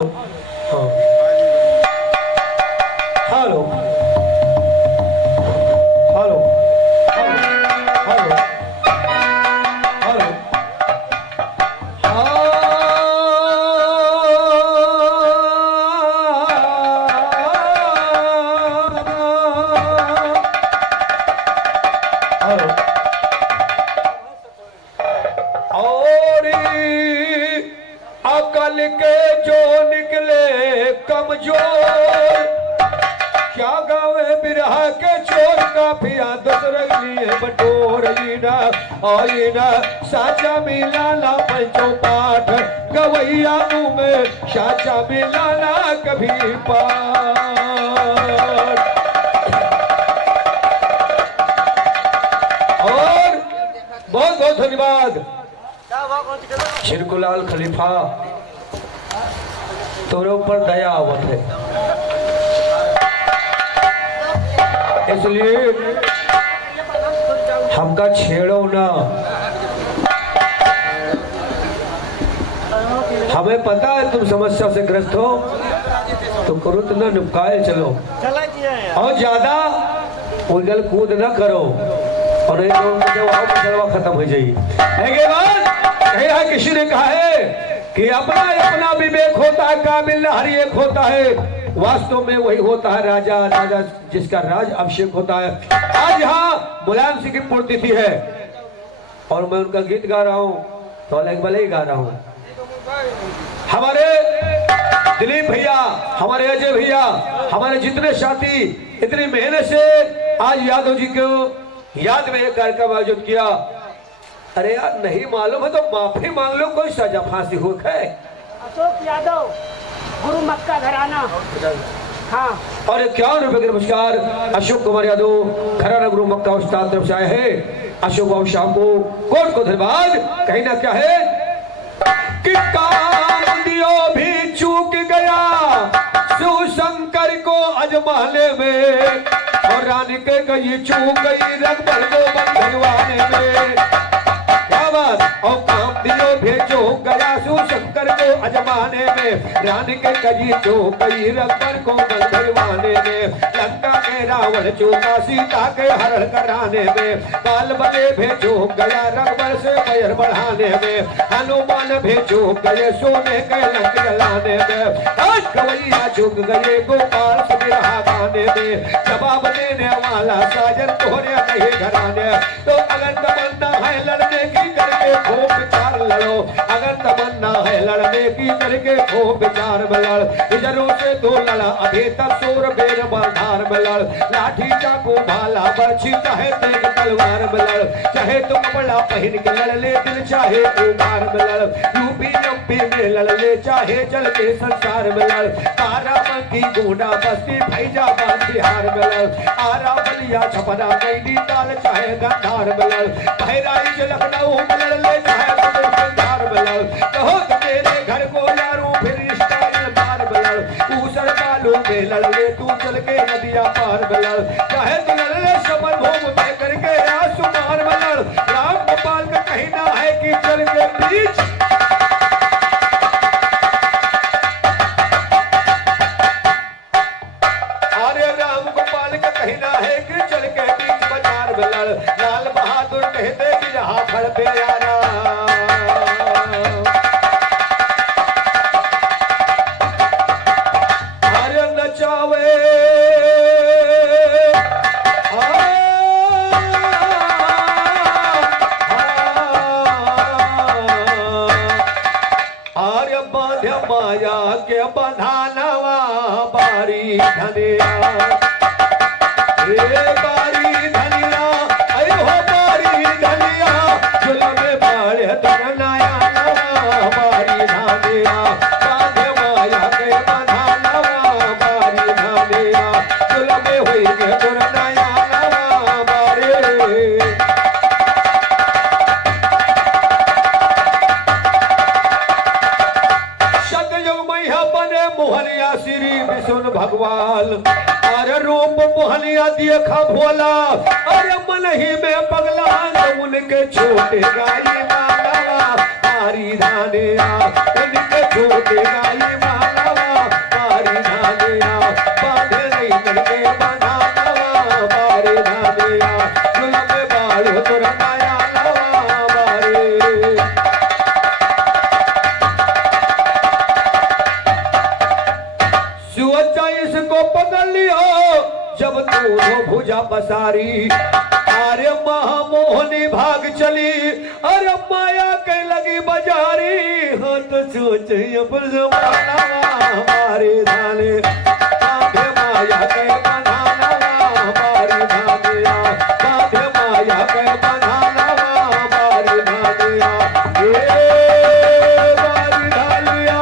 हाँ। Hello hello hello hello hello और अकल के जो निकले कमजोर, क्या गावे बिरहा के चोर काफिया दसरली बटोर आईना साचा मिलाना पंचों पाठ गवैया में साचा मिलाना कभी पाठ। और बहुत बहुत धन्यवाद शिरकुलाल खलीफा, तोरे ऊपर दया आवत है, इसलिए हमका छेड़ो ना। हमें पता है तुम समस्या से ग्रस्त हो, तो करो तो ना निपकाए चलो, और ज्यादा उगल कूद ना करो, और एक खत्म हो जाएगी। किसी ने कहा है कि अपना अपना विवेक होता है, काबिल हर एक होता है, वास्तव में वही होता है राजा, राजा जिसका राज अभिषेक होता है। आज यहाँ मुलायम सिंह की पुण्यतिथि है और मैं उनका गीत गा रहा हूँ, तो अलग भले ही गा रहा हूँ। हमारे दिलीप भैया, हमारे अजय भैया, हमारे जितने साथी इतनी मेहनत से आज यादव जी को याद में एक कार्यक्रम आयोजित किया। अरे यार नहीं मालूम है तो माफी मांग लो, कोई सजा फांसी हो है। अशोक यादव, गुरु मक्का घराना। हाँ। और 51 रुपए के नमस्कार अशोक कुमार यादव घराना गुरु मक्का उस्ताद तरफ से आए हैं। अशोक बाबू शाह को कोट को धन्यवाद। कहीं ना क्या है कि काम दियो भी चूक गया शिव शंकर को अजमाने में, और रानी के गई चूक गई रघुबर को बंधवाने में। और काम दियो भेजो गया शिव शंकर को अजमाने में, रानी के कजी चूक गई रघुबर को बंधवाने में। लंका के रावण चूका सीता के हरण कराने में, काल बने भेजो गया रघुबर से बैर बढ़ाने में। हनुमान भेजो गए सोने के लंक जलाने में, आज कवैया चूक गए गोपाल से बिरहा गाने में। जवाब देने वाला साजन तोहरे नहीं घराने, तो अगर तमन्ना है लड़ने की करके खूब विचार लड़ो, अगर तमन्ना है लड़ने की करके खूब विचार में लड़। इधरों से तो लड़ा अभी तक सूर बेर बलधार में लड़, लाठी चाकू भाला बर्छी चाहे तेज तलवार में लड़। चाहे तुम बड़ा पहन के लड़ ले दिल चाहे उबार में लड़, यूपी एमपी में लड़ ले चाहे चल के संसार में लड़। बाराबंकी गोंडा बस्ती फैजाबाद बिहार में लड़, आरा बलिया छपरा नैनीताल चाहे गंधार में लड़। बहराइच लखनऊ में लड़ ले चाहे बिहार में लड़। कहो तो मेरे घर को यारों फिर स्टाइल मार में लड़, ऊसर बालू में लड़ ले तू चल के नदिया पार में लड़। चाहे तू लड़ ले शबल भूम में करके आसमान में लड़, राम गोपाल का कहना है कि चल के बीच कहना है कि चल के बीच बाजार में लड़। लाल बहादुर कहते कि जहां खड़ पे आना, अरे नचावे आर्य बांध्य माया के बंधानवा बारी धनिया, बारी धनिया अयो बारी धनिया, जुलमे बाढ़ तरनाया नवा बारी धनिया। बांधे माया के बंधानवा बारी धनिया, जुलमे हुई के तरनाया नवा बारी। सतयुग मैया बने मोहनिया श्री विष्णु भगवान, अरे रूप मोहनिया देखा भोला, अरे मन ही में पगला उनके छोटे गाई माला, हरी धानिया इनके छोटे गाई माला। सोचा इसको पकड़ लियो जब दोनों भुजा पसारी। अरे महामोहनी भाग चली, अरे माया के लगी बाजारी। हाँ तो सोचे अब जमाना हमारे धाने, बांधे माया के बनाना हमारी धानिया, बांधे माया के बनाना हमारी धानिया। मारी धानिया,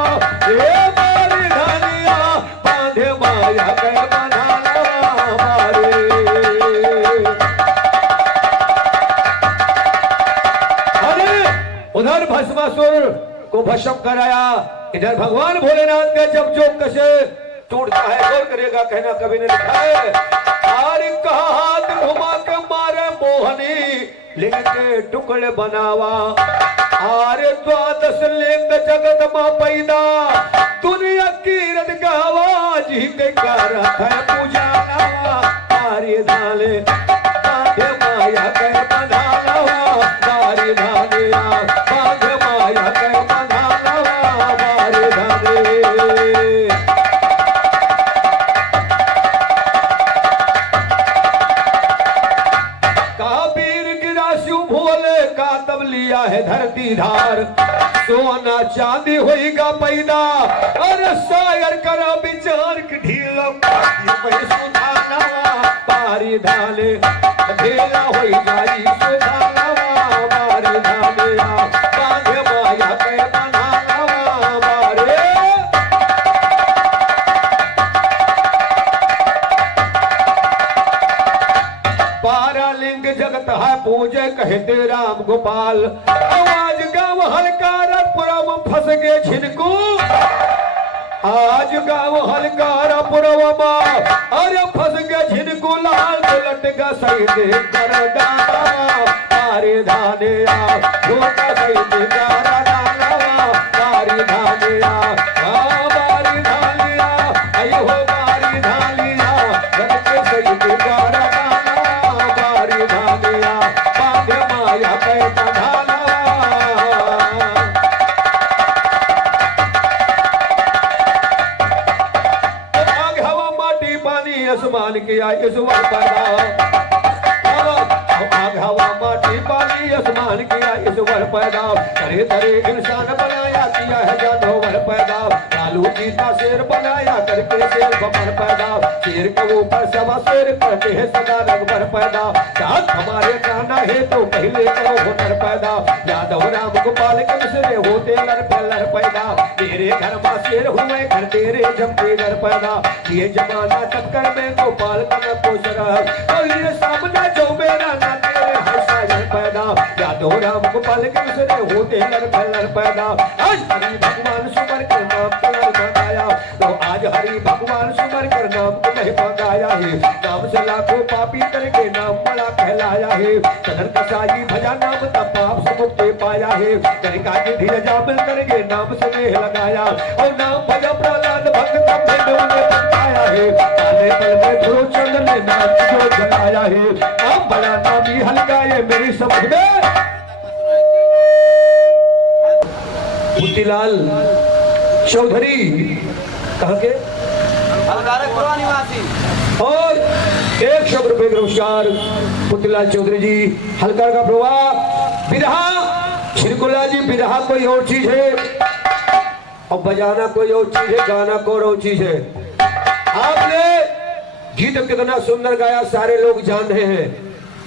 मारी धानिया, बांधे माया के बनाना हमारे। उधर भस्मासुर को भस्म कराया, इधर भगवान भोलेनाथ का जब जो कसे टूटता है गौर करेगा, कहना कभी नहीं लिखा है। आरे कहा हाथ घुमा के मारे मोहनी, लिंग के टुकड़े बनावा। आरे द्वादश लिंग जगत मां पैदा, दुनिया की रद गावा। जी के कारण है पूजा लावा, आरे धाले बांधे माया के बंधावा, बारी धानिया बांधे माया के बंधावा, बारी धाने। कहा वीर गिरा शिव भोले का तब लिया है धरती धार। सोना चांदी होएगा पैदा, अरे शायर करा विचार की ढीला सुधाना बारी धाले ढीला होई जाई सुधाना बारी धाले। बांधे माया के बनाना बारे। पारालिंग जगत है पूजे कहते राम गोपाल। आवाज गाँव हलकारा पुरम फंस गए छिनको, आज गाँव हलकारा पुरवा अरे फंस गए छिनको। लाल लटका सही दे कर डाला, तारे धाने झोटा सही दे कर डाला, तारी धाने बारी धानिया अयो बारी धानिया लटके सही दे कर डाला, बारी धानिया बांधे माया के बंधाना। आग हवा माटी पानी आसमान किया ईश्वर पैदा। आग हवा माटी पानी आसमान किया ईश्वर पैदा। तरह तरह इंसान बनाया किया है जानवर पैदा। लालू चीता शेर बनाया करके शेर बमर पैदा। शेर के ऊपर सवा शेर करते हैं सदा रंगभर पैदा। जात हमारे कहना है तो पहले करो हुनर पैदा। यादव राम गोपाल के मिसरे होते लर पलर पैदा। तेरे घर में शेर हुए घर तेरे जमते घर पैदा। ये जमाना टक्कर में गोपाल का न पोषर, और ये सामने जो मेरा ना तेरे हर साजन पैदा। यादव राम गोपाल के मिसरे होते लर पलर पैदा। आज हरि भगवान सुमर कर नाम को गाया, तो आज हरि भगवान सुमर कर नाम को महिमा गाया है। नाम से लाखों पापी करके नाम बड़ा कहलाया है। सदन कसाई भजा नाम तब पाप से मुक्ति पाया है। गणिका के धीरे जा मिल करके नाम से मेह लगाया, और नाम भजा प्रहलाद भक्त तब ने बताया है। काले बल में गुरु चंद्र ने नाम जो जलाया है। नाम बड़ा नामी हल्का ये मेरी समझ में। मोतीलाल चौधरी कहाँ के? हलकारपुरा निवासी। और 100 रुपए का नमस्कार मोतीलाल चौधरी जी हलकार का प्रवाह। विरहा छिरकुला जी, विरहा कोई और चीज है और बजाना कोई और चीज है, गाना कोई और चीज है। आपने गीत कितना सुंदर गाया, सारे लोग जान रहे हैं।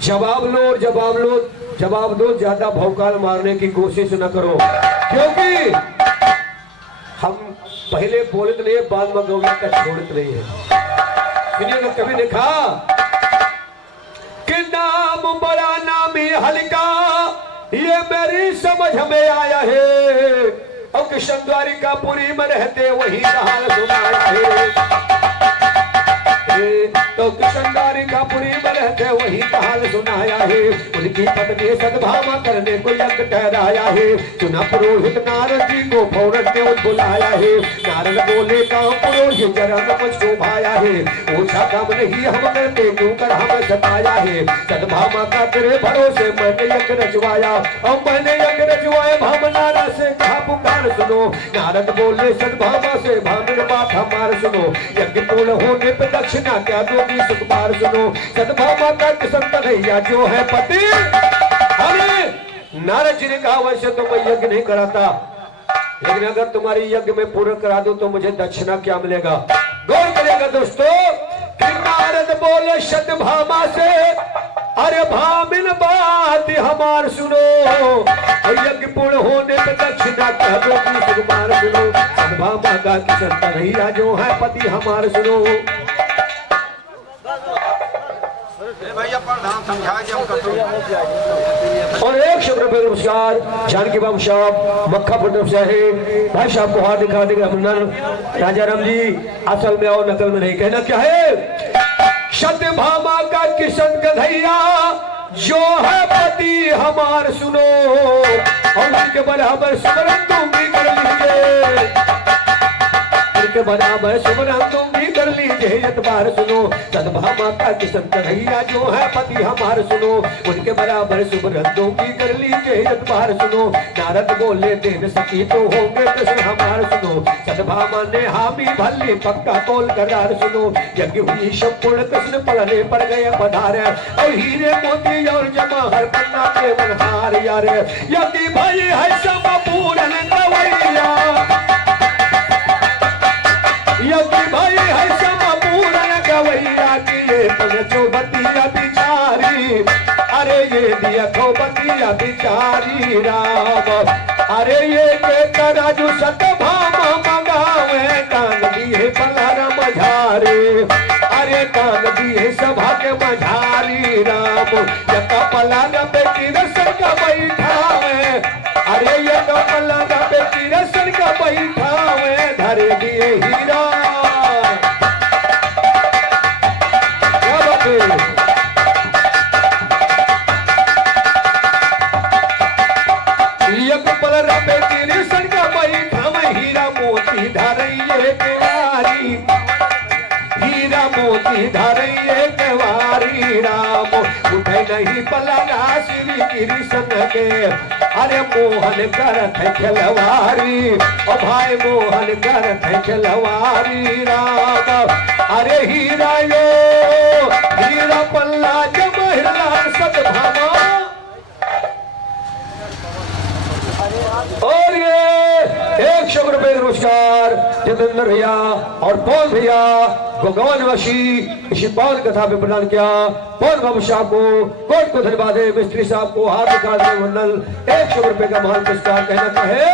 जवाब लो और जवाब लो, जवाब दो, ज्यादा भौकाल मारने की कोशिश न करो, क्योंकि हम पहले बोलते नहीं है, बाद में गौया का छोड़ते नहीं है। मैंने कभी देखा कि नाम बड़ा नामी हल्का, ये मेरी समझ में आया है। और कृष्ण द्वारिकापुरी में रहते वही हाल सुनाया है। तो कृष्ण द्वारिकापुरी में रहते वही हाल सुनाया है। उनकी पत्नी सद्भावना करने को यज्ञ ठहराया है। चुना पुरोहित नारद जी को फौरन ने बुलाया है। नारद बोले काम पुरोहित जरा मुझको भाया है। पूछा काम नहीं हम करते क्यों कर हमें सताया है। सद्भावना का तेरे भरोसे मैंने यज्ञ रचवाया, और मैंने यज्ञ रचवाए भावनारा से कहा पुकार सुनो। नारद बोले सद्भावना से भामन बात हमार सुनो, यज्ञ पूर्ण होने पे दक्षिणा क्या दोगी सुकुमार सुनो, सद्भामा का किस्म कन्हैया जो है पति। अरे नारद जी ने कहा वैसे तो मैं यज्ञ नहीं कराता, लेकिन अगर तुम्हारी यज्ञ में पूर्ण करा दूं तो मुझे दक्षिणा क्या मिलेगा। गौर करेगा दोस्तों, नारद बोले सद्भामा से, अरे भामिन बात हमार सुनो, यज्ञ पूर्ण होने पे दक्षिणा क्या दोगी सुकुमार सुनो, सद्भामा का किस्म कन्हैया जो है पति हमार सुनो। भैया प्रधान समझा के हम और 100 रुपए नमस्कार जानकी बाबू साहब मक्खापुर तरफ से है, भाई साहब को हार्दिक हार्दिक अभिनंदन। राजा राम जी असल में और नकल में नहीं, कहना क्या है, सत्यभामा का किशन कन्हैया जो है पति हमार सुनो, और उसके बराबर सुमरन दूंगी कर लीजिए, के बराबर सुमरन दूंगी कर लीजिए यतबार सुनो, सद्भामा का किशन कन्हैया जो है पति हमार सुनो, उनके बराबर सुमरन दूंगी कर लीजिए यतबार सुनो। नारद बोले देव सखी तो होंगे कृष्ण हमार सुनो, सद्भामा ने हामी भल्ली पक्का तोल करार सुनो, यज्ञ हुई संपूर्ण कृष्ण पलने पर गए पधारे, और हीरे मोती और जवाहर पन्ना के मनहार यार, यज्ञ भाई है सब पूरन गवैया, यज्ञ भाई है सब पूरन गवैया किए पंचो बतिया बिचारी, अरे ये दिया खो बतिया बिचारी राम, अरे ये के तराजू सतभामा मंगावे, कान दिए पलार मझारे, अरे कान दिए सभा के मझारी राम, यका पलार पे किरसन का बैठावे, अरे यका पलार पे किरसन का बैठावे, धरे दिए हीरा धरैये केवारी राम, उठे नहीं पलना श्री कृष्ण के, अरे मोहन करत है खिलवारी, ओ भाई मोहन करत है खिलवारी राम, अरे हीरा यो हीरा पल्ला जमहिरलाल सद्भामा। और ये 100 रुपए नमस्कार जितेंद्र भैया और पवन भैया भगवान वशी इसी पवन कथा पे प्रदान किया, पवन बाबू साहब को कोट को धन्यवाद है, मिस्त्री साहब को हार्दिक हार्दिक वंदन। 100 रुपए का महान पुरस्कार कहना है,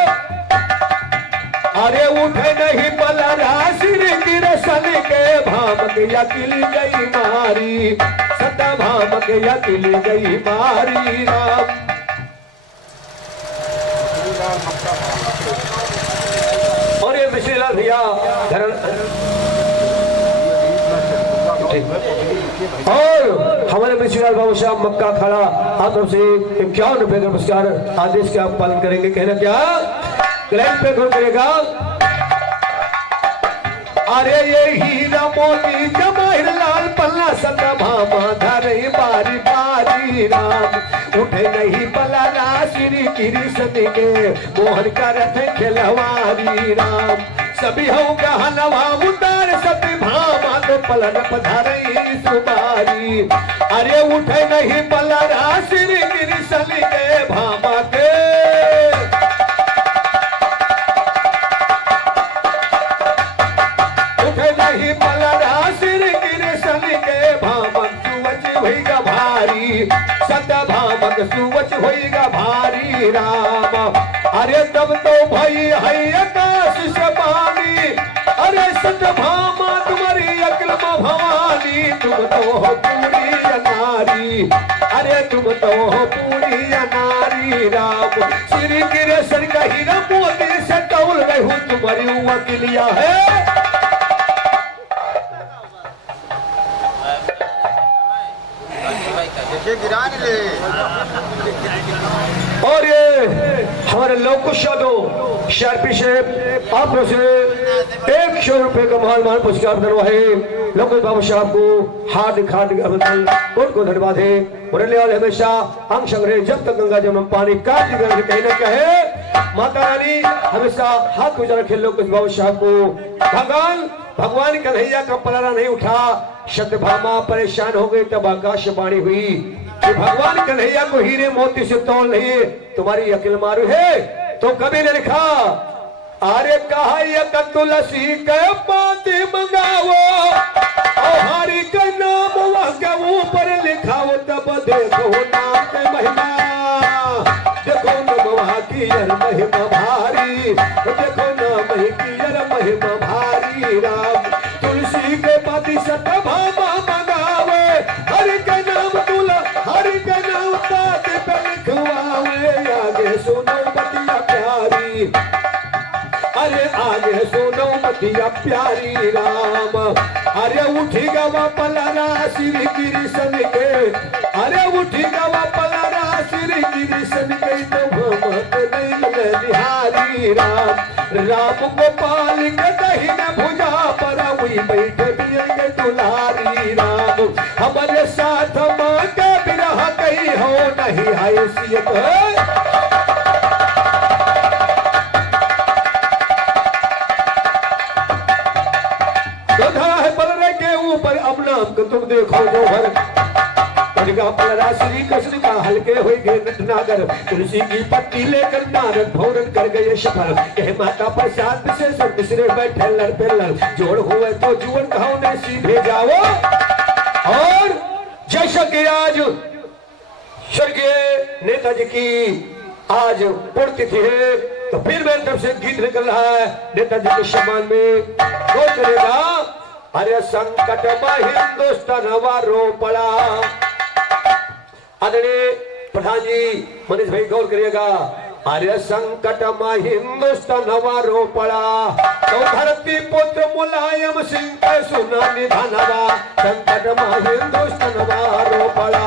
अरे उठे नहीं पलरा श्री कृष्ण के भाम के अकेली गई मारी, सदा भाम के अकेली गई मारी राम। और ये मिश्रीलाल भैया और हमारे मिश्रीलाल बाबू साहब मक्का खड़ा आप तरफ से 51 रुपए का पुरस्कार आदेश के आप पालन करेंगे, कहना क्या ग्रैंड पे कौन करेगा, अरे ये हीरा मोती जवाहिरलाल पल्ला सद्भामा धरे बारी बारी राम, उठे नहीं पलना श्री कृष्ण के मोहन करत खिलवारी राम, सभी हो गहनवा उतार सद्भामा तो पलन पधारई सुबारी, अरे उठे नहीं पलना श्री कृष्ण के भामा के, नहीं पलना श्री कृष्ण के भामक सुवच होइगा भारी, सद्भामक सुवच होइगा भारी राम, अरे तब तो भई है आकाश से पानी, अरे सद्भामा तुम्हारी अक्ल भवानी, तुम तो हो पूरी अनारी, अरे तुम तो हो पूरी अनारी राम, श्री कृष्ण का हीरा मोती से तौल रहूं तुम्हारी वकीलिया है। और ये हमारे लोकुश यादव शार्पी से आप से 100 रुपए का महान पुरस्कार धन्यवाद है, लोकुश बाबू साहब को हार्दिक हार्दिक अभिनंदन, उनको धन्यवाद है। मुरली वाले हमेशा हम संग्रह जब तक गंगा जमुना पानी काट कहना क्या है, माता रानी हमेशा हाथ ऊंचा रखे लोग कुछ बादशाह को भगवान कन्हैया का पलड़ा नहीं उठा। सत्यभामा परेशान हो गई, तब आकाशवाणी हुई कि भगवान कन्हैया को हीरे मोती से तोल नहीं, तुम्हारी अकिल मारू है। तो कवि ने लिखा, अरे कहा तुलसी के पाती मंगावो और हरि का नाम वह के ऊपर लिखाओ, तब देखो नाम के महिमा, देखो नमवा की यार महिमा भारी, देखो नाम की यार महिमा भारी। राम तुलसी के पाती सत्यभामा मंगावे, हरि का नाम तुला हरि का नाम पाती पे लिखवावे। आगे सुनो बतिया प्यारी, अरे आगे सुनो बतिया प्यारी राम। अरे उठी गवा पलरा श्री कृष्ण के, अरे उठी गवा पलरा श्री कृष्ण के, तो भमक नहीं निहारी राम। राम गोपाल के दहिन भुजा पर हुई बैठ दिए दुलारी राम। हमारे साथ माँ के बिरह कही हो नहीं हैसियत, पर अब नाम को तुम देखो जो भर पलरा श्री कृष्ण का हल्के हो गए नटनागर। तुलसी की पत्ती लेकर नारद भौरन कर गए सफल, कहे माता प्रसाद से सब मिश्रे बैठे लड़ पे लड़, जोड़ हुए तो जुअन कहो ने सीधे जाओ। और जैसा कि आज स्वर्गीय नेताजी की आज पुण्यतिथि है, तो फिर मेरी तरफ से गीत निकल रहा है नेताजी के सम्मान में। वो करेगा, अरे संकट में हिंदुस्तान वारो पड़ा। आदरणीय प्रधान जी मनीष भाई गौर करिएगा, अरे संकट में हिंदुस्तान वारो पड़ा, तो धरती पुत्र मुलायम सिंह के सुना निधनवा। संकट में हिंदुस्तान वारो पड़ा,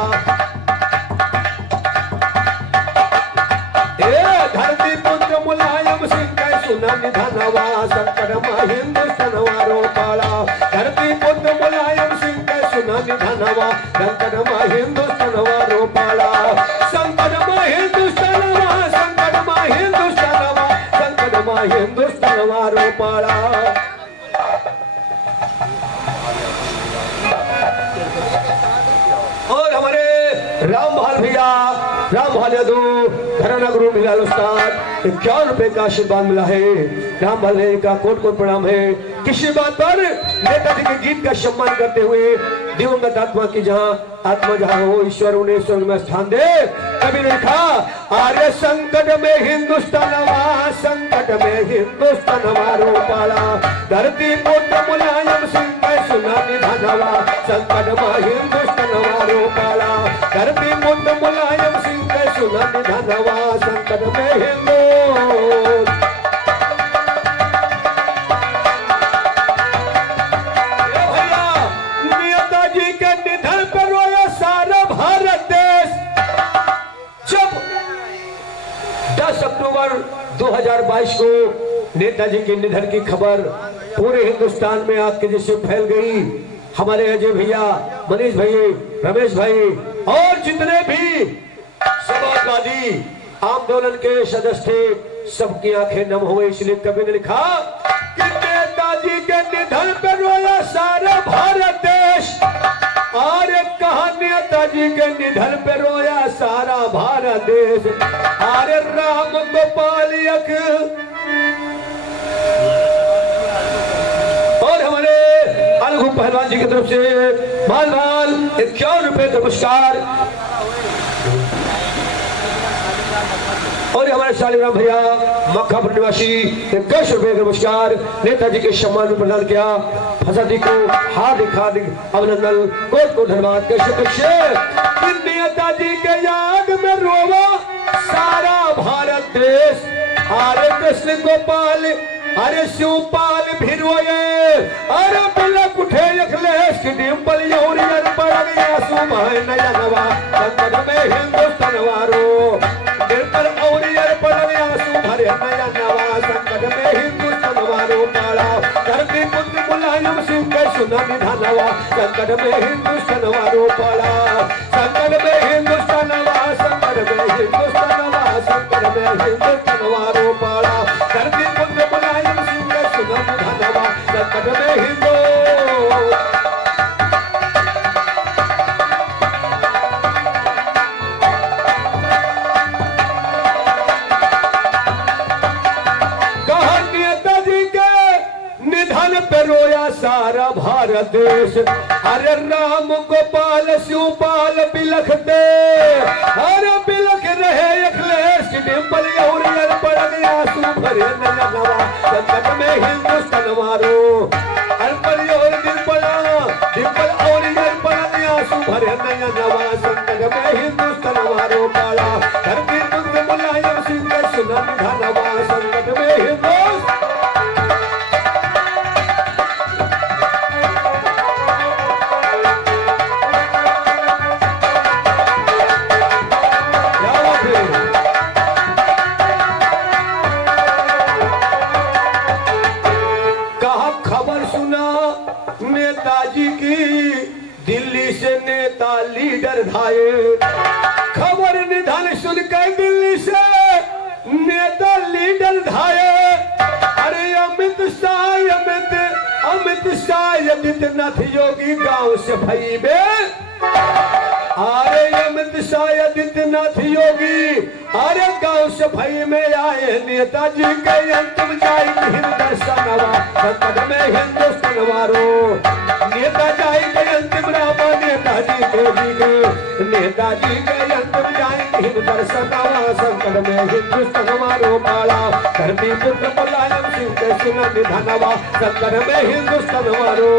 धरती पुत्र मुलायम सिंह के सुना निधनवा। संकट में हिंदुस्तान वारो पड़ा, धरती पुत्र मुलायम सिंह के सुना निधनवा। संकट में हिंदुस्तान वारो पड़ा, संकट में हिंदुस्तानवा, संकट में हिंदुस्तानवा, संकट में हिंदुस्तान वारो पड़ा। और हमारे रामभाल भैया, रामभाल यादव घराना गुरु मिलाल उस्ताद 51 रुपए का आशीर्वाद मिला है। रामभाल भैया का कोट कोट प्रणाम है। किसी बात पर नेताजी के गीत का सम्मान करते हुए दिवंगत आत्मा की आत्मा जहाँ हो ईश्वर उन्हें स्वर्ग में स्थान दे। कभी ने लिखा, अरे संकट में हिंदुस्तान वा, संकट में हिंदुस्तान वारो पाला, धरती पुत्र मुलायम सिंह के सुना निधनवा। संकट में हिंदुस्तान वारो पाला, धरती पुत्र मुलायम सिंह के सुना निधनवा। संकट में हिंदू नेताजी के निधन पर रोया सारा भारत देश। जब 10 अक्टूबर 2022 को नेताजी के निधन की खबर पूरे हिंदुस्तान में आग के जैसे फैल गई, हमारे अजय भैया, मनीष भाई, रमेश भाई और जितने भी समाजवादी आंदोलन के सदस्य थे, सबकी आंखें नम हो गई। इसलिए कवि ने लिखा कि नेताजी के निधन पर रोया सारा भारत देश। और कहा नेताजी के निधन पर रोया सारा भारत देश। अरे राम गोपाल और हमारे अलगू पहलवान जी की तरफ से माल 51 रुपए का पुरस्कार। और हमारे शालीराम भैया मक्खापुर निवासी 21 रुपए का पुरस्कार नेताजी के सम्मान में प्रदान किया। फसादी को हार्दिक हार्दिक अभिनंदन, कोट को धन्यवाद। कैसे नेताजी के याद में रोवा सारा भारत देश। अरे कृष्ण गोपाल, अरे शिवपाल भी रोए, अरे बिलक उठे अखिलेश की डिंपल यौरियन पड़ गया सुबह नया नवा। संकट में हिंदुस्तान वारो डिंपल औरियन पड़ गया सुबह नया नवा। संकट में हिंदुस्तान वारो पाला, धरती पुत्र मुलायम सिंह के सुना निधनवा। संकट में हिंदुस्तान वारो पाला, संकट में हिंदुस्तान वा, संकट में हिंदुस्तान वा, संकट में में हिंदुस्तान वारो पाला धरती पुत्र मुलायम सिंह के सुना निधनवा संकट में हिंदू पे रोया सारा भारत देश अरे राम गोपाल शिवपाल बिलखते अरे बिलख रहे अखिलेश डिंपल और पड़ गया आंसू भरे नवा संकट में हिंदुस्तान मारो अरपल और डिंपल और पड़ गया आंसू भरे नवा संकट में हिंदुस्तान मारो पाला धरती पुत्र मुलायम सिंह के सुना निधनवा संकट में हिंदुस्तान नेताजी की दिल्ली से नेता लीडर धाये खबर निधन सुनकर दिल्ली से नेता लीडर धाये अरे अमित शाह आदित्यनाथ योगी गांव से भई बे अरे अमित शाह आदित्यनाथ योगी अरे गांव से भई में आए नेताजी के अंतिम जाय दर्शनवा संकट में हिंदुस्तान वारो नेता जाय के अंतिम रामा नेताजी के अंतिम जाय दर्शनवा संकट में हिंदुस्तान वारो पाला धरती पुत्र मुलायम सिंह के सुना निधनवा संकट में हिंदुस्तान वारो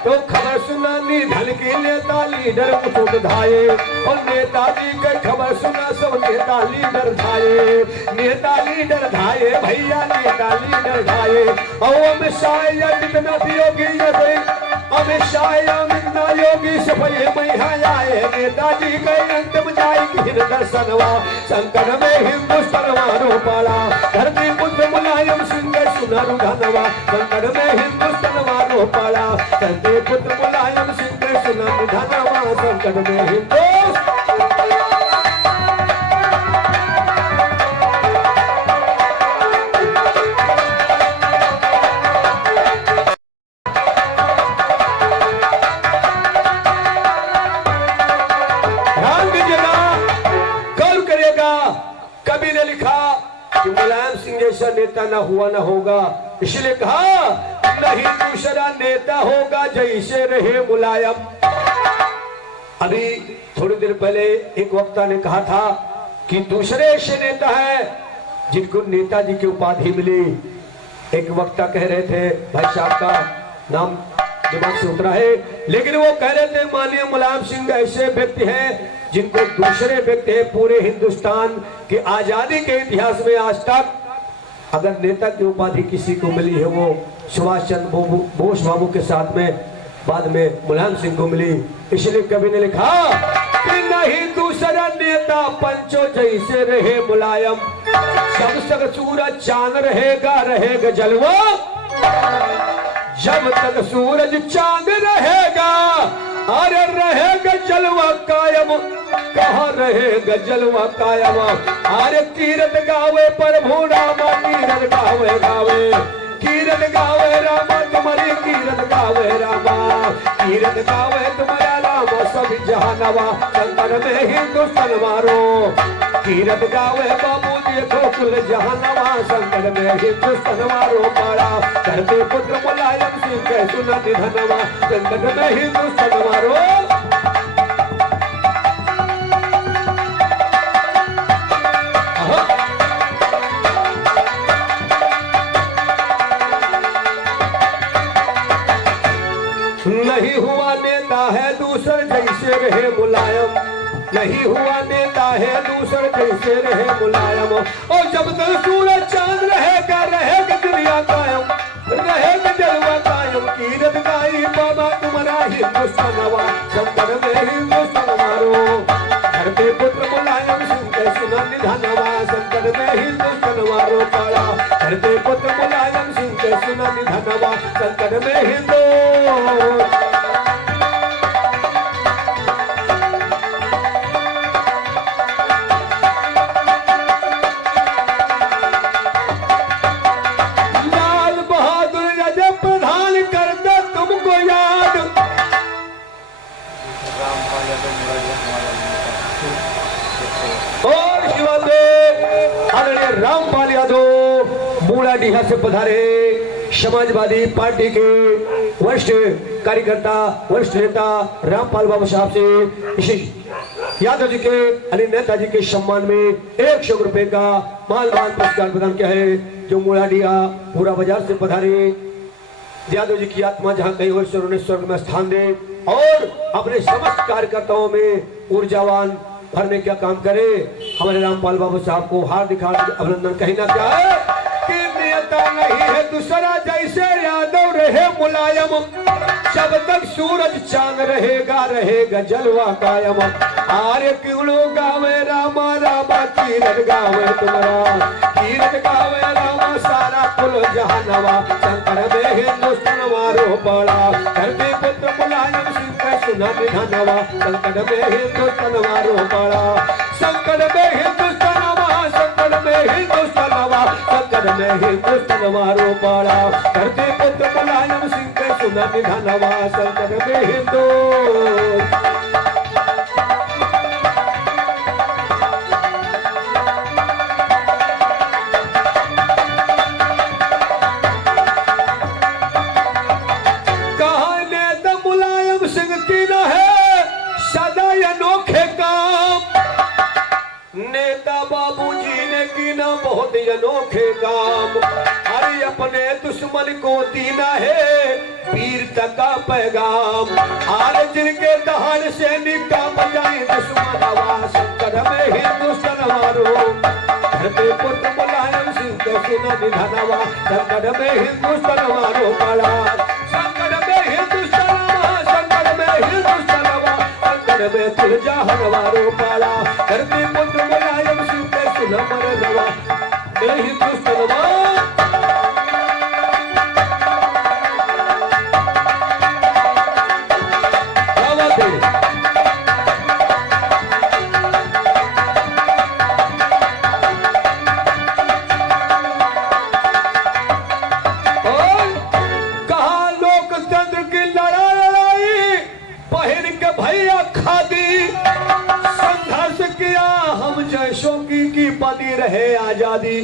तो खबर सुना निधन की नेता लीडर कुछ धाये और नेताजी की खबर सुना सब नेता लीडर धाये भैया नेता लीडर धाये और अमित शाह आदित्यनाथ योगी अमित शाह अमित योगी से भये मैया आए नेताजी के अंतिम जाय की दर्शनवा संकट में हिंदुस्तान वारो पाला धरती पुत्र मुलायम सिंह के सुना निधनवा संकट में हिंदुस्तान वारो पाला धरती पुत्र मुलायम सिंह के सुना निधनवा संकट में हिंदुस्तान कभी ने लिखा कि मुलायम सिंह जैसा नेता ना हुआ ना होगा इसलिए कहा नहीं दूसरा नेता होगा जैसे रहे मुलायम अभी थोड़ी देर पहले एक वक्ता ने कहा था कि दूसरे ऐसे नेता है जिनको नेताजी की उपाधि मिली एक वक्ता कह रहे थे भाई साहब का नाम दिमाग से उतरा है लेकिन वो कह रहे थे माननीय मुलायम सिंह ऐसे व्यक्ति हैं जिनको दूसरे व्यक्ति है पूरे हिंदुस्तान के आजादी के इतिहास में आज तक अगर नेता की उपाधि किसी को मिली है वो सुभाष चंद्र बोस बाबू के साथ में बाद में मुलायम सिंह को मिली इसलिए कवि ने लिखा कि नहीं दूसरा नेता पंचो जैसे रहे मुलायम जब तक सूरज चांद रहेगा जलवा जब तक सूरज चांद रहेगा अरे रहेगा जलवा कायम कहाँ रहेगा जलवा कायम अरे कीरत गावे प्रभु रामा कीरत गावे रामा तुम्हारी कीरत गावे रामा कीरत गावे तुम्हारा रामा सभी जहानवा संकट में हिंदुस्तान मारो कीरत गावे बाबू जी कुल जहानवा संकट में हिंदुस्तान मारो पाड़ा करते पुत्र मुलायम सिंह के सुना निधनवा संकट में हिंदुस्तान मारो नहीं हुआ नेता है दूसर जैसे रहे मुलायम नहीं हुआ नेता है दूसर जैसे रहे मुलायम और जब तक सूरज चांद रहेगा दुनिया कायम रहेगा जलवा कायम कीरत गाई बाबा तुम्हारा हिंदुस्तानवा संकट में हिंदुस्तान मारो धरते पुत्र मुलायम सिंह के सुना निधनवा संकट में हिंदुस्तान मारो पाला धरते पुत्र जहानवा संकट में हिंदू। और शिवाजी आदरणीय रामपाल यादव मूलाडीहा से पधारे समाजवादी पार्टी के वरिष्ठ कार्यकर्ता वरिष्ठ नेता रामपाल बाबू साहब से यादव जी के अली नेताजी के सम्मान में 100 रुपए का मालवान पुरस्कार प्रदान किया है, जो मूलाडीहा पूरा बाजार से पधारे। यादव जी की आत्मा जहाँ कहीं हो ईश्वर उन्हें स्वर्ग में स्थान दे और अपने समस्त कार्यकर्ताओं में ऊर्जावान भरने का काम करे। हमारे रामपाल बाबू साहब को हार्दिक अभिनंदन। कहना क्या है कि नेता नहीं है दूसरा जैसे यादव रहे मुलायम, जब तक सूरज चांद रहेगा रहेगा जलवा कायम। आर्य क्यों गावे रामा रामा कीरत गावे तुम्हारा, कीरत गावे रामा सारा कुल जहानवा शंकर में हिंदुस्तान मारो पड़ा। धरती पुत्र मुलायम सिंह का सुना निधनवा संकट में हिंदुस्तान मारो पड़ा। संकट में हिंदुस्तान संकट में हिंदुस्तान संकट में हिंदुस्तान मारो पड़ा। धरती पुत्र मुलायम सिंह का सुना निधनवा संकट में हिंदू। नेता बाबूजी ने की ना बहुत अनोखे काम, अरे अपने दुश्मन को दीना है वीरता का पैगाम। आज जिनके दहाड़ से निकाम जाए दुश्मन आवाज संकट में हिंदुस्तान मारो। धरती पुत्र मुलायम सिंह का सुना निधनवा संकट में हिंदुस्तान मारो पड़ा। संकट में हिंदुस्तान संकट में हिंदुस्तान संकट में तुल जहानवारो पड़ा। धरती पुत्र मुलायम सिंह के सुना मरनवा हिंदुस्तानवा। की पाती रहे आजादी।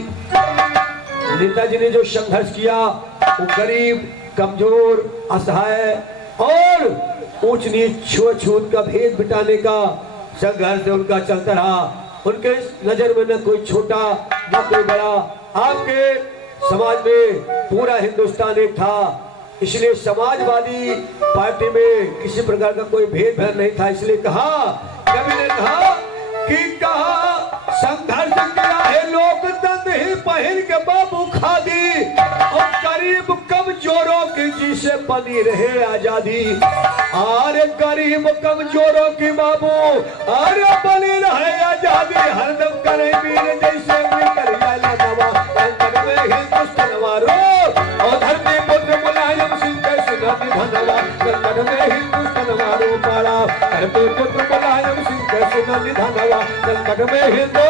नेताजी ने जो संघर्ष किया वो गरीब कमजोर असहाय और ऊंच नीच छुआछूत का भेद मिटाने का संघर्ष उनका चलता रहा। उनके नजर में न कोई छोटा न कोई बड़ा, आपके समाज में पूरा हिंदुस्तान एक था। इसलिए समाजवादी पार्टी में किसी प्रकार का कोई भेदभाव नहीं था। इसलिए कहा कवि ने कहा संघर्ष किया है लोकतंत्र ही पहन के बाबू खादी, और गरीब कमजोरों की जिसे बनी रहे आजादी। अरे गरीब कमजोरों की बाबू अरे बनी रहे आजादी। हरदम करे वीर जैसे संकट में हिंदुस्तान मारो। और धरती पुत्र मुलायम सिंह के सुना निधनवा संकट में हिंदुस्तान मारो पड़ा। धरती पुत्र मुलायम सिंह के सुना निधनवा संकट में हिंदू।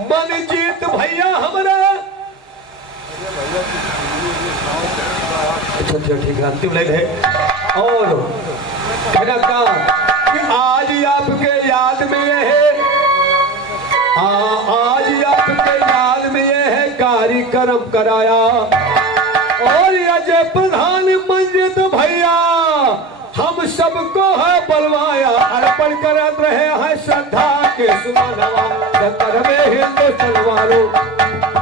मन जीत भैया हमारा। अच्छा ठीक है, अंतिम लाइन है। और कहना था कि आज आपके याद में ये है, आज आपके याद में ये है कार्यक्रम कराया। और अजय प्रधान मंजित भैया हम सबको है बलवाया। अर्पण करत रहे हैं श्रद्धा के सुमनवा संकट में हिंदुस्तान मारो।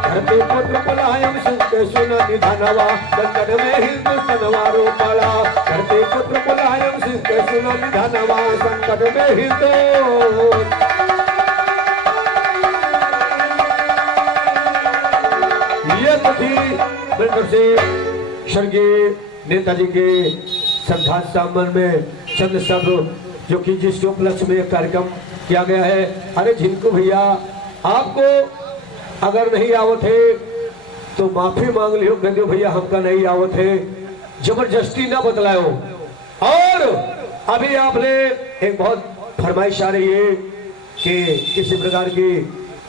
धरती पुत्र मुलायम सिंह के सुना निधनवा संकट में हिंदुस्तान मारो पड़ा। धरती पुत्र मुलायम सिंह के सुना निधनवा संकट में हिंदू। ये तो थी बिल्कुल से स्वर्गीय नेताजी के श्रद्धा सम्मान में चंद शब्द जो कि जिसके उपलक्ष्य में कार्यक्रम किया गया है। अरे झिनको भैया, आपको अगर नहीं आवत है तो माफी मांग लियो, कह दो भैया हमका नहीं आवत है, जबरदस्ती ना बतलाओ। और अभी आपने एक बहुत फरमाइश आ रही है कि किसी प्रकार की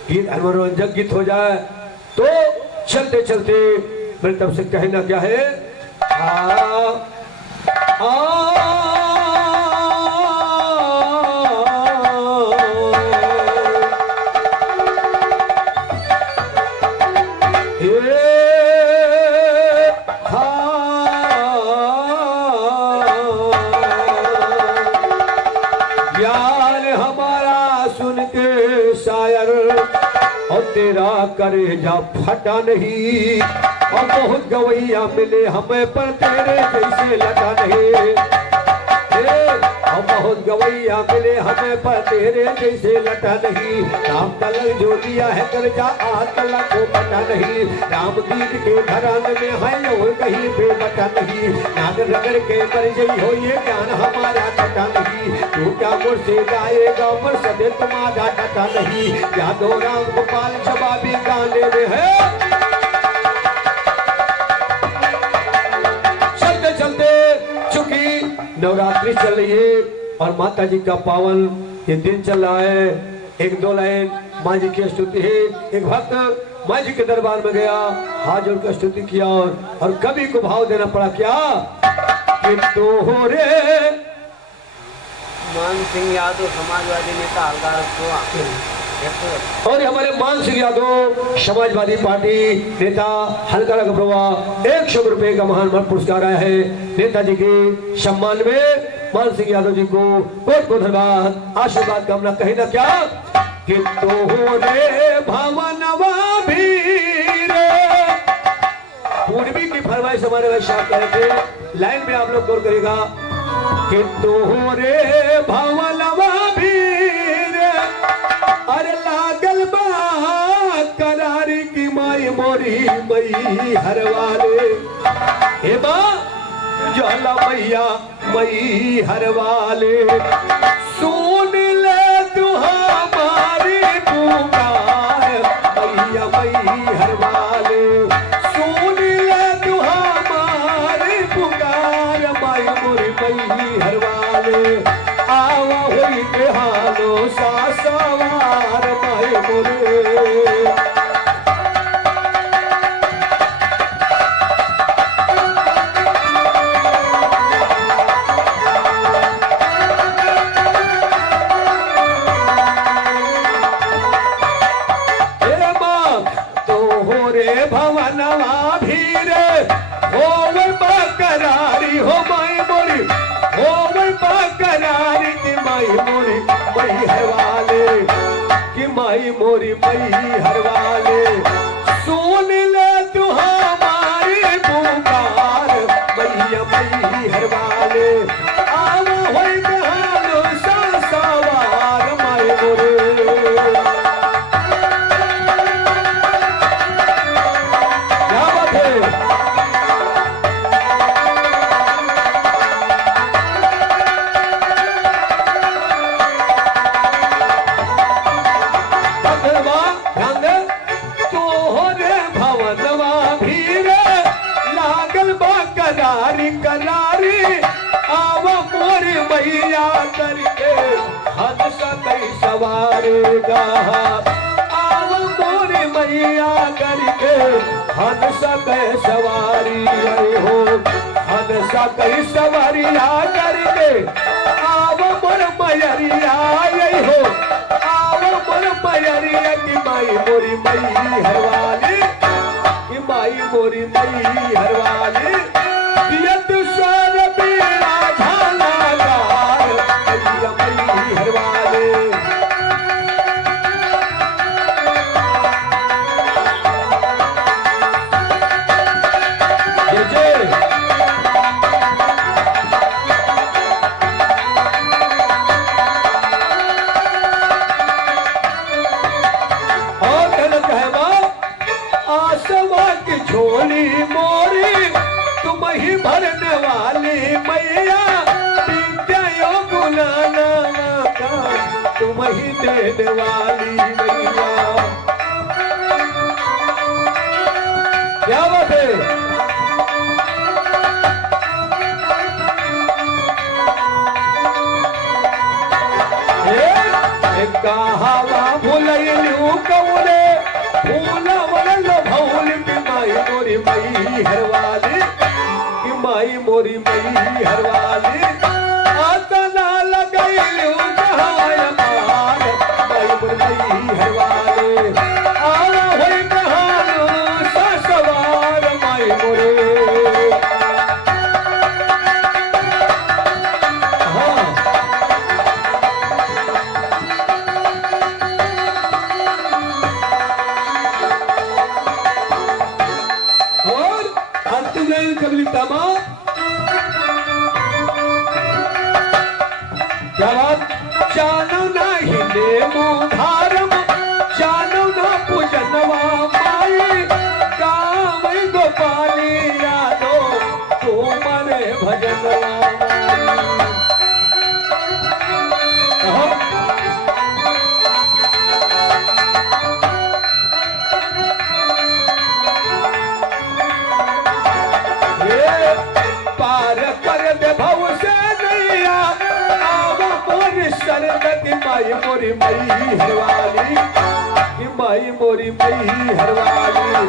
गीत मनोरंजक गीत हो जाए, तो चलते चलते मेरे तरफ से कहना क्या है, तेरा करेजा फटा नहीं, और बहुत गवैया मिले हमें पर तेरे जैसे लटा नहीं। और बहुत गवैया मिले हमें पर तेरे जैसे लटा नहीं। राम तलक जो दिया है कर्जा आज तलक को बटा नहीं। राम दीद के घराने में है और कहीं पे बटा नहीं। नाग रगड़ के मर गई हो ये ज्ञान हमारा कटा नहीं। तू क्या मुझसे जाएगा मुझ सदे तुम्हारा कटा नहीं। यादव राम गोपाल जवाबी गाने में है। चलते चलते चूंकि नवरात्रि चल रही है और माता जी का पावन ये दिन चल रहा है, एक दो लाइन माँ जी की स्तुति है। एक भक्त माँ जी के दरबार में गया, हाथ जोड़कर स्तुति किया और कवि को भाव देना पड़ा क्या कि तोहरे मान सिंह यादव समाजवादी नेता और हमारे मान सिंह यादव समाजवादी पार्टी नेता हल्का प्रभा 100 रुपए का महान पुरस्कार आया है नेताजी के सम्मान में। मान सिंह यादव जी को बहुत बहुत धन्यवाद, आशीर्वाद कामना कहीं ना क्या कि तोहरे भवनवा भीर। पूर्वी की फरमाइश हमारे भाई साहब कह रहे थे, लाइन में आप लोग गौर करेगा कि तोहरे भवनवा भीर अरे लागल बा करारी की माई मोरी मई हरवाले। हे बा जाला मैया मई हरवाले, सुन ले तू हमारी पुकार मैया मई हरवाले। सुन ले तू हमारी पुकार माई मोरी मई हरवाले। आवा हुई के हालो सासवार माई मोरे। भवनवा भीर हो बकरारी हो माई मोरी, हो बकरारी की माई मोरी मई हरवाले, कि माई मोरी मई हरवाले। सुन ले तू हमारी पुकार मैया मई हरवाले। आवा होई कहानो सवार माई मोरे। करारी आवा मोरी मैया करके हद सकई सवारेगा। आवा मोरी मैया करके हद सकई सवारी हो, हद सकई सवारिया करके आवा मोर मैरिया हो। आवा मोर मैरिया की माई मोरी मई हरवाली, की माई मोरी मई हरवाली। दियत स्वर बीड़ा झालागार मैया मई हरवाले। जय जय वही देने वाली मैया। क्या बात है। कहावा भूलू कौले फूल वरल भौल की माई मोरी मई हरवाली की माई मोरी मई हरवाली आतना लगैलू कहाय मार माई मोरी मई हरवाली आरा होई कहानो ससवार माई मोरे। क्या बात। जानो नहीं नेमू धारम जानो ना पूजनवा माई गाँव गोपाली यादो तुम्हारे भजनवा पार कर दे भव से नैया आव मोर शरण की माई मोरी मई हरवाली की माई मोरी मई हरवाली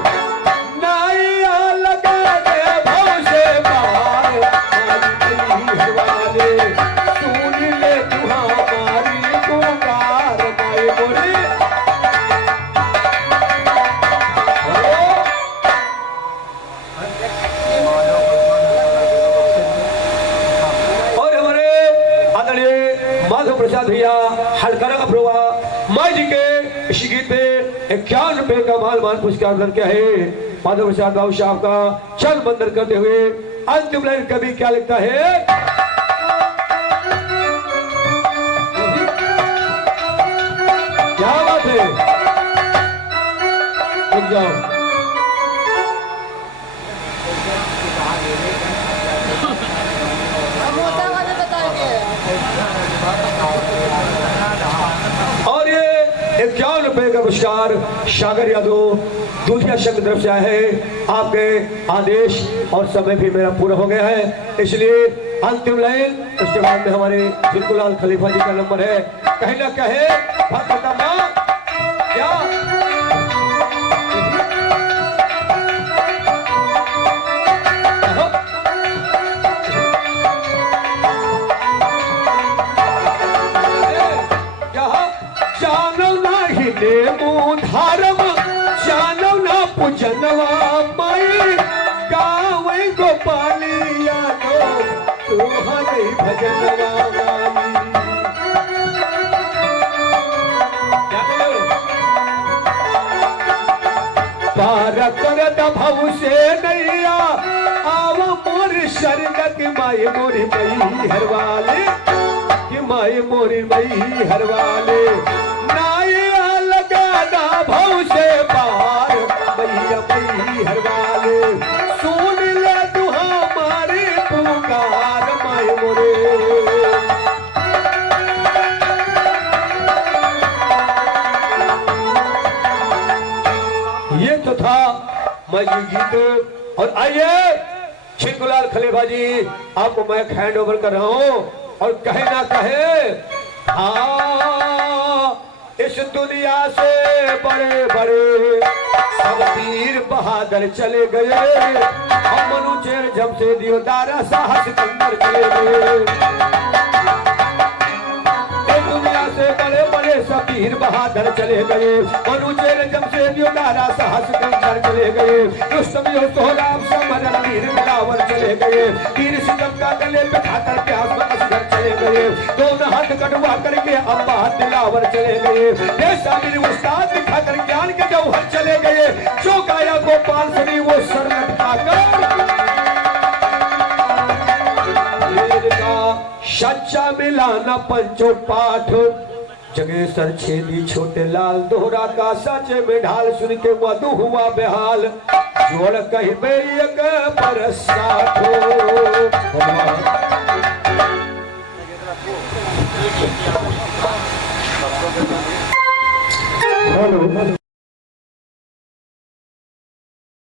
नैया लगा दे भव से पार माई मई हरवाली सुन ले तू हमारी पुकार माई मोरी। प्रसाद भैया हलकरा अप्रोवा माई जी के इसी गीत पे 51 रुपए का मान पुरस्कार प्रदान किया है माधव प्रसाद बाबू साहब का चल बंदर करते हुए अंतिम लाइन कभी क्या लिखता है। क्या बात है। रुक जाओ। और ये 51 रुपए का पुरस्कार सागर यादव दूधिया संघ की तरफ से आया है। आपके आदेश और समय भी मेरा पूरा हो गया है इसलिए अंतिम लाइन उसके बाद में हमारे जिंदुलाल खलीफा जी का नंबर है। कहीं ना कहे क्या नेमू धारम जानो ना पूजनवा माई गाँव गोपाली यादो तुम्हारे भजनवा पार कर भव से नैया आव मोर शरणक माई मोरी मई हरवाले कि माई मोरी मई हरवाले भव से पार मैया मई हरवाले सुन ले तू हमारी पुकार माई मोरे। ये तो था मजी गीत और आइए छिंकुलाल खलीफा जी आपको मैं हैंड ओवर कर रहा हूं और कहे ना कहे हाँ इस दुनिया से बड़े बड़े सब वीर बहादुर चले गए और मनुचेर जमशेदी दारा साहस कंदर चले गए। दुनिया से बड़े बड़े सब वीर बहादुर चले गए मनुचेर जमशेदी दारा साहस कंदर चले गए। रुस्तम सोहराब समर वीर बिलावर चले गए वीर सितम का गले पे खाकर प्यास में असगर चले गए। दोनों हाथ कटवा करके अम्बा दिलावर चले गए। शामिल उस्ताद दिखाकर ज्ञान के जौहर चले गए जो गाया गोपाल सनी वो सर लटकाकर सच्चा मिलाना पंचो पाठ जगे सर छेदी छोटे लाल दोहरा का सच में ढाल सुन के मधु हुआ बेहाल जोड़ कही एक पर साथो। हेलो